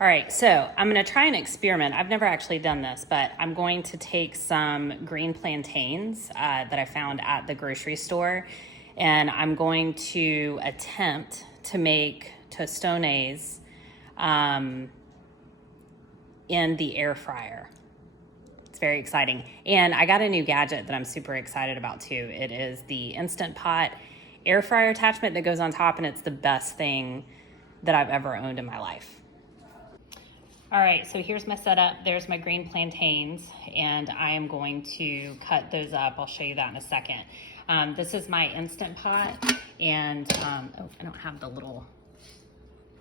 All right, so I'm gonna try an experiment. I've never actually done this, but I'm going to take some green plantains that I found at the grocery store, and I'm going to attempt to make tostones in the air fryer. It's very exciting. And I got a new gadget that I'm super excited about too. It is the Instant Pot air fryer attachment that goes on top, and it's the best thing that I've ever owned in my life. All right, so here's my setup. There's my green plantains, and I am going to cut those up. I'll show you that in a second. This is my Instant Pot, and oh, I don't have the little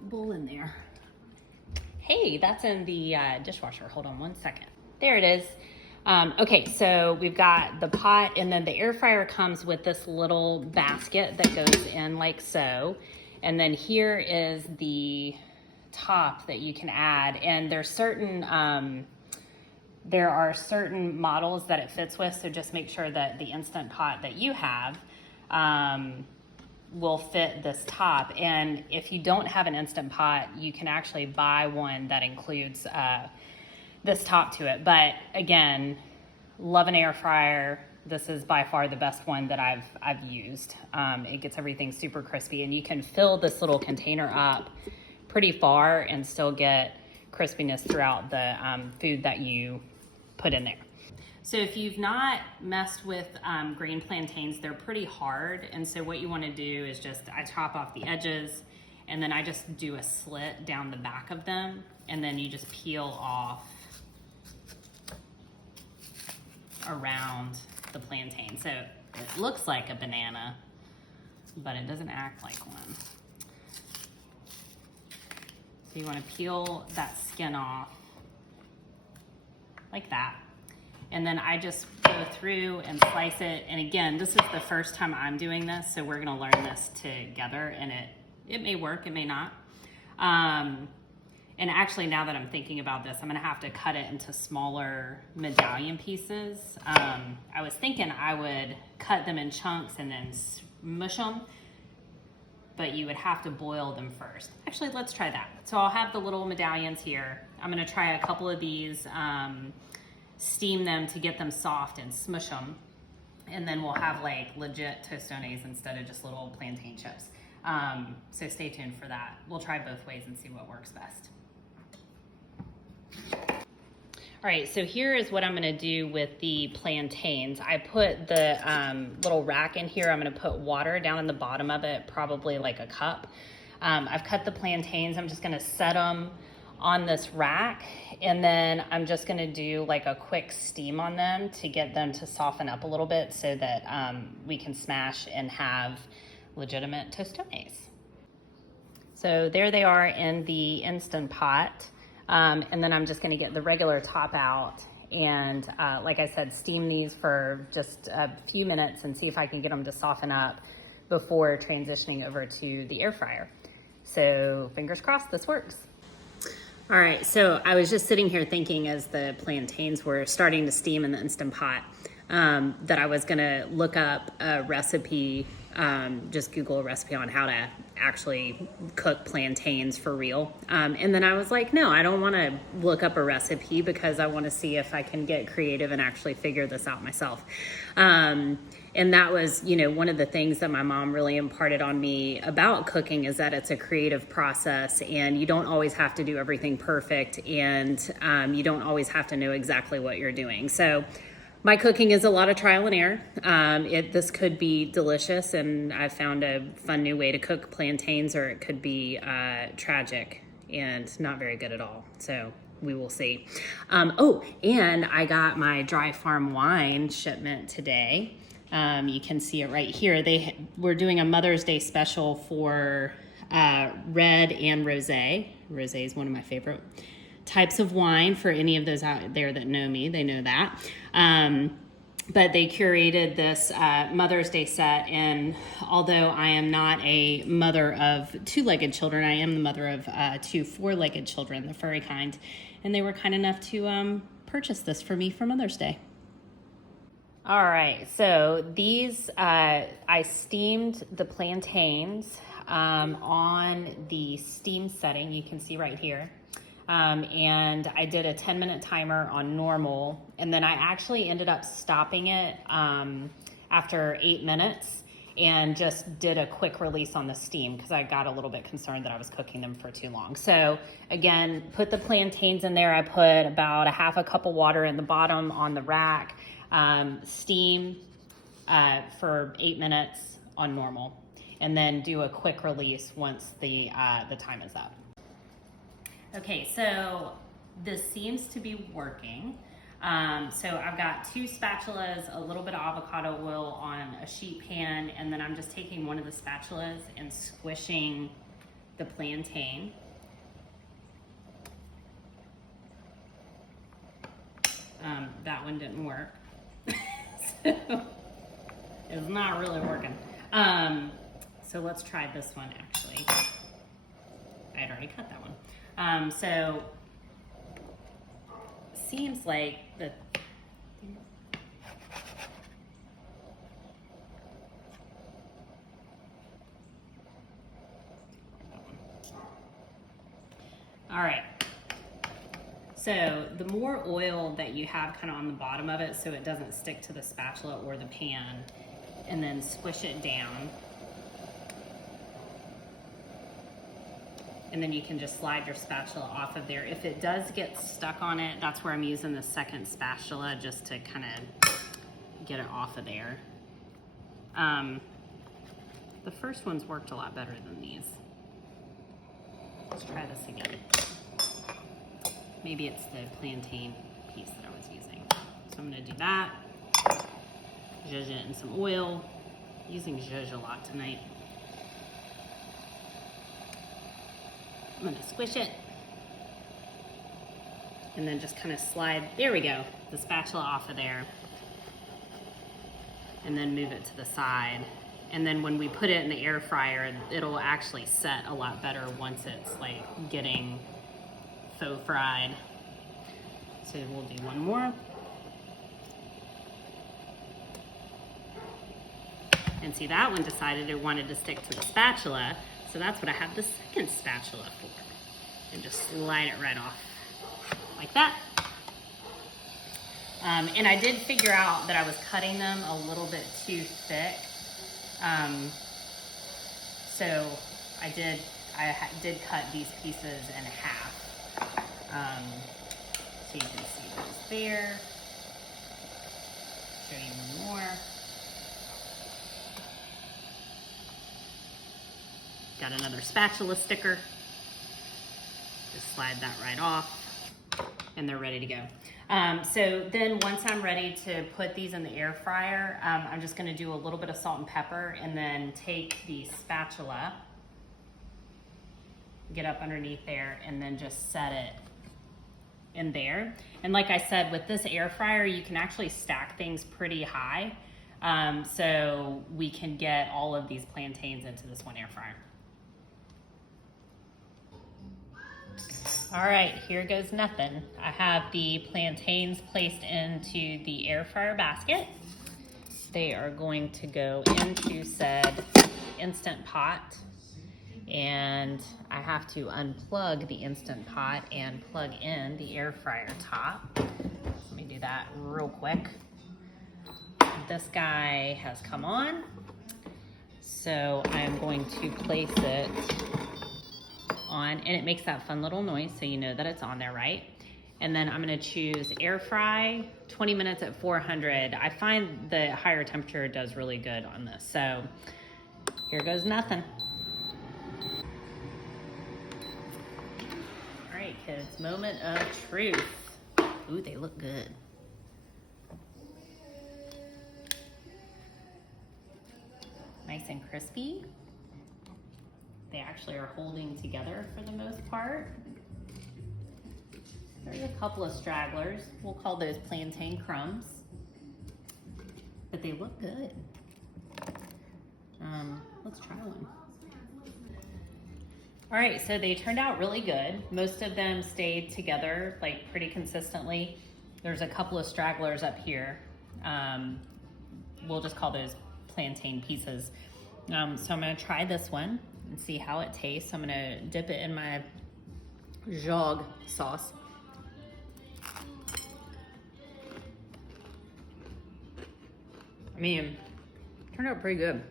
bowl in there. Hey, that's in the dishwasher. Hold on one second. There it is. Okay, so we've got the pot, and then the air fryer comes with this little basket that goes in like so. And then here is the top that you can add, and there are certain models that it fits with, so just make sure that the Instant Pot that you have will fit this top. And if you don't have an Instant Pot, you can actually buy one that includes this top to it. But again, love an air fryer. This is by far the best one that I've used. It gets everything super crispy, and you can fill this little container up pretty far and still get crispiness throughout the food that you put in there. So if you've not messed with green plantains, they're pretty hard. And so what you want to do is I chop off the edges, and then I just do a slit down the back of them, and then you just peel off around the plantain. So it looks like a banana, but it doesn't act like one. So you want to peel that skin off like that. And then I just go through and slice it. And again, this is the first time I'm doing this, so we're gonna learn this together, and it may work, it may not. And actually, now that I'm thinking about this, I'm gonna have to cut it into smaller medallion pieces. I was thinking I would cut them in chunks and then smush them, but you would have to boil them first. Actually, let's try that. So I'll have the little medallions here. I'm gonna try a couple of these, steam them to get them soft and smush them. And then we'll have like legit tostones instead of just little plantain chips. So stay tuned for that. We'll try both ways and see what works best. All right, so here is what I'm gonna do with the plantains. I put the little rack in here. I'm gonna put water down in the bottom of it, probably like a cup. I've cut the plantains. I'm just gonna set them on this rack, and then I'm just gonna do like a quick steam on them to get them to soften up a little bit so that we can smash and have legitimate tostones. So there they are in the Instant Pot. And then I'm just gonna get the regular top out and like I said, steam these for just a few minutes and see if I can get them to soften up before transitioning over to the air fryer. So fingers crossed this works. All right, so I was just sitting here thinking as the plantains were starting to steam in the Instant Pot that I was gonna look up a recipe, just Google a recipe on how to actually cook plantains for real. And then I was like, no, I don't wanna look up a recipe because I wanna see if I can get creative and actually figure this out myself. And that was, one of the things that my mom really imparted on me about cooking is that it's a creative process and you don't always have to do everything perfect, and you don't always have to know exactly what you're doing. So my cooking is a lot of trial and error. This could be delicious, and I found a fun new way to cook plantains, or it could be tragic and not very good at all. So we will see. Oh, and I got my Dry Farm wine shipment today. You can see it right here. We're doing a Mother's Day special for red and rosé. Rosé is one of my favorite types of wine. For any of those out there that know me, they know that. But they curated this Mother's Day set, and although I am not a mother of two-legged children, I am the mother of two four-legged children, the furry kind, and they were kind enough to purchase this for me for Mother's Day. All right, so these, I steamed the plantains on the steam setting, you can see right here. And I did a 10-minute timer on normal, and then I actually ended up stopping it after 8 minutes and just did a quick release on the steam because I got a little bit concerned that I was cooking them for too long. So again, put the plantains in there. I put about a half a cup of water in the bottom on the rack, steam for 8 minutes on normal, and then do a quick release once the time is up. Okay, so this seems to be working. So I've got 2 spatulas, a little bit of avocado oil on a sheet pan, and then I'm just taking one of the spatulas and squishing the plantain. That one didn't work. So it's not really working. So let's try this one actually. I had already cut that one. So seems like the all right. So the more oil that you have kind of on the bottom of it so it doesn't stick to the spatula or the pan, and then squish it down. And then you can just slide your spatula off of there. If it does get stuck on it, that's where I'm using the second spatula just to kind of get it off of there. The first one's worked a lot better than these. Let's try this again. Maybe it's the plantain piece that I was using. So I'm gonna do that. Zhuzh it in some oil. I'm using zhuzh a lot tonight. I'm gonna squish it and then just kind of slide, there we go, the spatula off of there, and then move it to the side. And then when we put it in the air fryer, it'll actually set a lot better once it's like getting faux fried. So we'll do one more. And see, that one decided it wanted to stick to the spatula. So that's what I have the second spatula for. And just slide it right off like that. And I did figure out that I was cutting them a little bit too thick. So I did cut these pieces in half. So you can see those there. Show you more. Got another spatula sticker. Just slide that right off, and they're ready to go. So then once I'm ready to put these in the air fryer, I'm just gonna do a little bit of salt and pepper, and then take the spatula, get up underneath there, and then just set it in there. And like I said, with this air fryer, you can actually stack things pretty high. So we can get all of these plantains into this one air fryer. All right, here goes nothing. I have the plantains placed into the air fryer basket. They are going to go into said Instant Pot, and I have to unplug the Instant Pot and plug in the air fryer top. Let me do that real quick. This guy has come on, so I'm going to place it on, and it makes that fun little noise so you know that it's on there, right? And then I'm gonna choose air fry, 20 minutes at 400. I find the higher temperature does really good on this. So here goes nothing. All right, kids, moment of truth. Ooh, they look good. Nice and crispy. They actually are holding together for the most part. There's a couple of stragglers. We'll call those plantain crumbs. But they look good. Let's try one. All right, so they turned out really good. Most of them stayed together like pretty consistently. There's a couple of stragglers up here. We'll just call those plantain pieces. So I'm gonna try this one and see how it tastes. I'm gonna dip it in my jog sauce. I mean, turned out pretty good.